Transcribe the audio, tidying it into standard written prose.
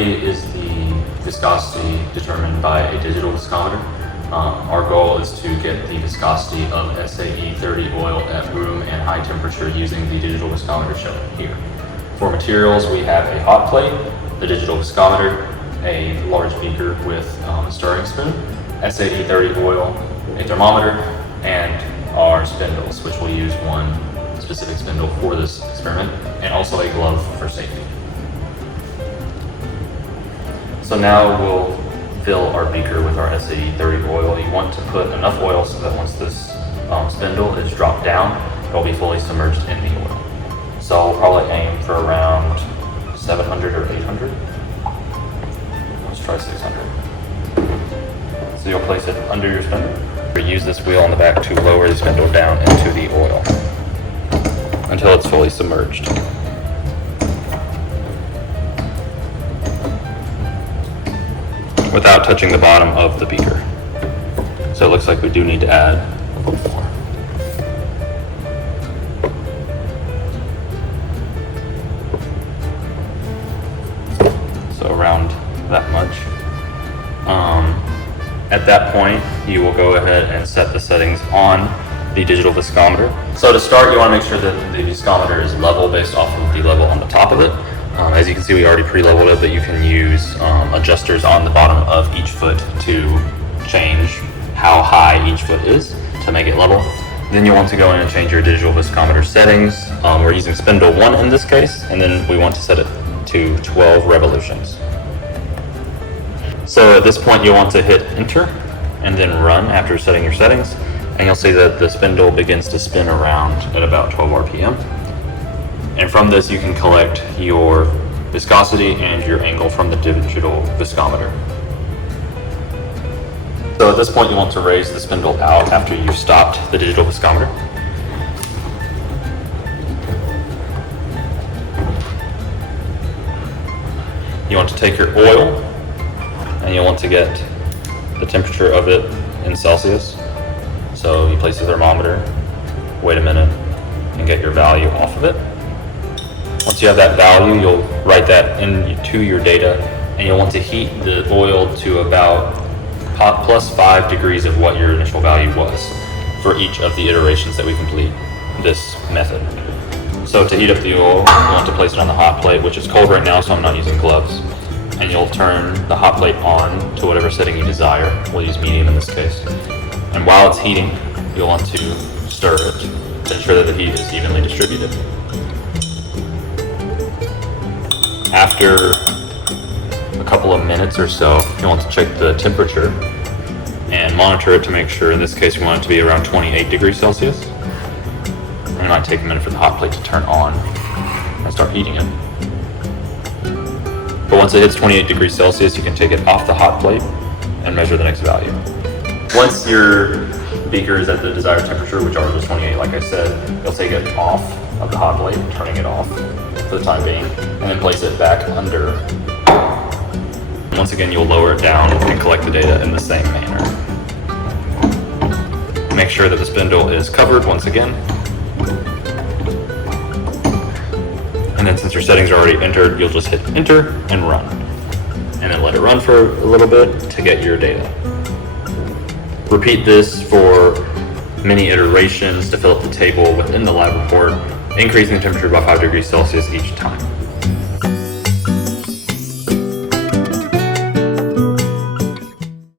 Currently is the viscosity determined by a digital viscometer. Our goal is to get the viscosity of SAE 30 oil at room and high temperature using the digital viscometer shown here. For materials, we have a hot plate, the digital viscometer, a large beaker with a stirring spoon, SAE 30 oil, a thermometer, and our spindles, which we'll use one specific spindle for this experiment, and also a glove for safety. So now we'll fill our beaker with our SAE 30 oil. You want to put enough oil so that once this spindle is dropped down, it'll be fully submerged in the oil. So we'll probably aim for around 700 or 800. Let's try 600. So you'll place it under your spindle. Use this wheel on the back to lower the spindle down into the oil until it's fully submerged. Without touching the bottom of the beaker. So it looks like we do need to add a little more. So around that much. At that point, you will go ahead and set the settings on the digital viscometer. So to start, you want to make sure that the viscometer is level based off of the level on the top of it. As you can see, we already pre-leveled it, but you can use adjusters on the bottom of each foot to change how high each foot is to make it level. Then you want to go in and change your digital viscometer settings. We're using spindle 1 in this case, and then we want to set it to 12 revolutions. So at this point, you'll want to hit enter and then run after setting your settings, and you'll see that the spindle begins to spin around at about 12 RPM. And from this, you can collect your viscosity and your angle from the digital viscometer. So at this point, you want to raise the spindle out after you've stopped the digital viscometer. You want to take your oil, and you'll want to get the temperature of it in Celsius. So you place the thermometer, wait a minute, and get your value off of it. Once you have that value, you'll write that into your data, and you'll want to heat the oil to about plus 5 degrees of what your initial value was for each of the iterations that we complete this method. So to heat up the oil, you want to place it on the hot plate, which is cold right now, so I'm not using gloves. And you'll turn the hot plate on to whatever setting you desire. We'll use medium in this case. And while it's heating, you'll want to stir it to ensure that the heat is evenly distributed. After a couple of minutes or so, you'll want to check the temperature and monitor it to make sure, in this case, we want it to be around 28 degrees Celsius. And it might take a minute for the hot plate to turn on and start heating it. But once it hits 28 degrees Celsius, you can take it off the hot plate and measure the next value. Once your beaker is at the desired temperature, which ours is 28, like I said, you'll take it off of the hot plate, turning it off for the time being, and then place it back under. Once again, you'll lower it down and collect the data in the same manner. Make sure that the spindle is covered once again. And then since your settings are already entered, you'll just hit enter and run. And then let it run for a little bit to get your data. Repeat this for many iterations to fill up the table within the lab report, increasing the temperature by 5 degrees Celsius each time.